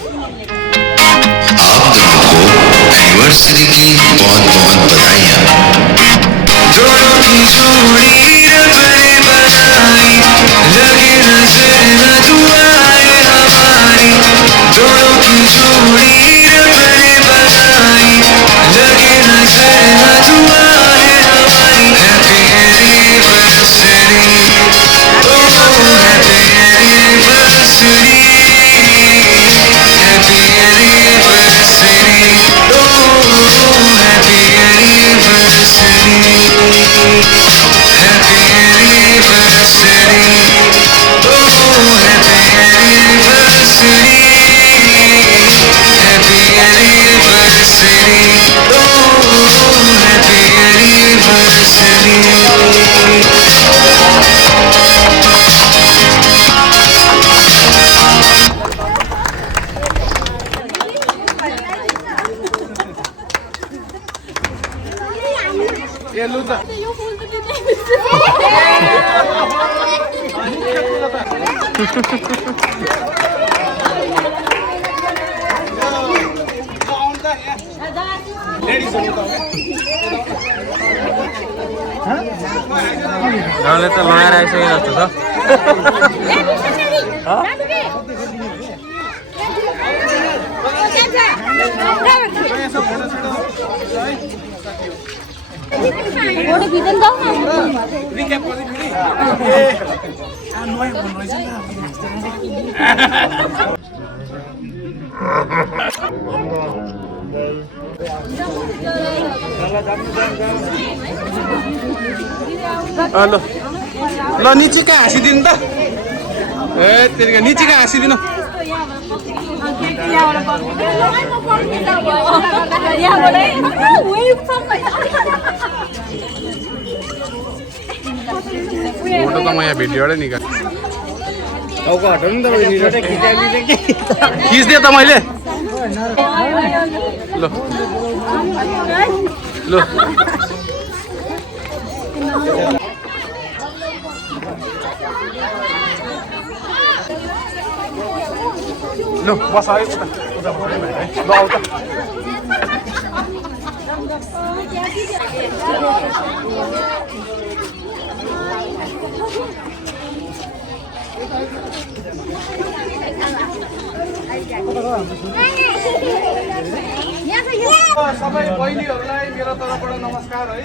आप दोनों को एनिवर्सरी की बहुत बहुत बधाइयाँ। दोनों की जोड़ी रब ने बनाई, लगे नजर न दुआएं हमारी। दोनों की जोड़ी रब ने बनाई, लगे नजर न दुआएं हमारी। हैप्पी एनिवर्सरी, ओह हैप्पी एनिवर्सरी, हैप्पी एनिवर्सरी, ओह हैप्पी एनिवर्सरी, हैप्पी एनिवर्सरी, ओह हैप्पी एनिवर्सरी, हैप्पी एनिवर्सरी, ओह हैप्पी एनिवर्सरी। ये लू त गाउँले त लगाएर आइसकेको जस्तो छ। फोटो खिच्न जाऊ न। रिक्याप गर्दै फेरि नयाँ भन्नु रहेछ नि ल ल निचिका हाँसिदिनु त। ए त्यतिका निचिका हाँसिदिनु। फोटो त म यहाँ भिडियोबाटै निकाल खिच्दिएँ त मैले। ल ल ल बस है ल आउ त। सबै बहिनीहरूलाई मेरो तर्फबाट नमस्कार है।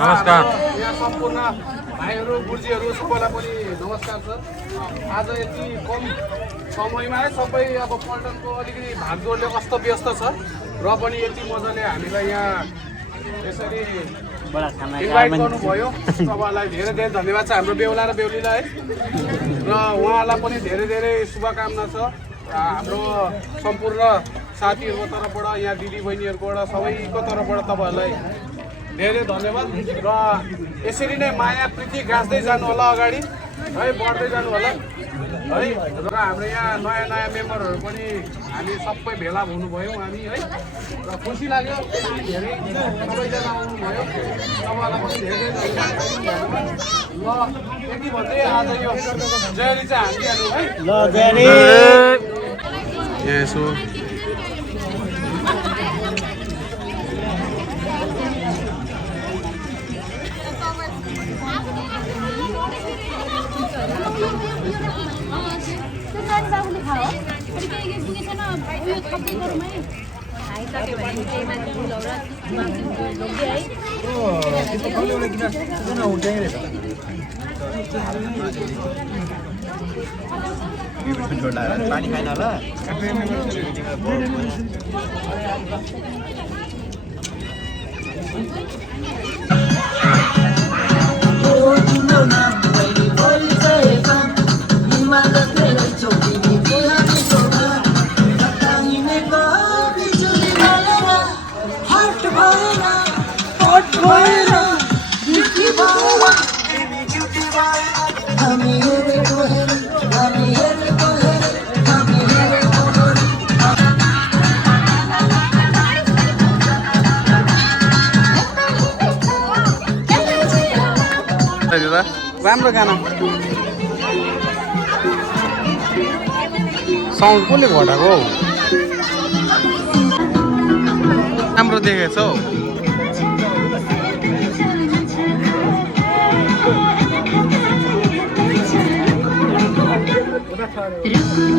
नमस्कार। यहाँ सम्पूर्ण भाइहरू बुर्जीहरू सबैलाई पनि नमस्कार छ। आज यति कम समयमा है सबै अब पल्टनको अलिकति भागदौडले अस्तव्यस्त छ र पनि यति मजाले हामीलाई यहाँ यसरी इन्भाइट गर्नुभयो। तपाईँलाई धेरै धेरै धन्यवाद छ हाम्रो बेहुला र बेहुलीलाई है। र उहाँलाई पनि धेरै धेरै शुभकामना छ। हाम्रो सम्पूर्ण साथीहरूको तर्फबाट यहाँ दिदी बहिनीहरूकोबाट सबैको तर्फबाट तपाईँहरूलाई धेरै धन्यवाद। र यसरी नै माया प्रीति गाँच्दै जानु होला अगाडि है, बढ्दै जानु होला है। र हाम्रो यहाँ नयाँ नयाँ मेम्बरहरू पनि हामी सबै भेला हुनुभयौँ हामी है। र खुसी लाग्यो धेरै सबैजना आउनुभयो। तपाईँलाई पनि धेरै धन्यवाद। ल यति भन्दै आज यो जयरी चाहिँ हालिहाल्नु है। ल जयरी यसो पानी खाइन होला। राम्रो गाना साउन्ड कसले घटाएको हौ? राम्रो देखेछ हौ। रुक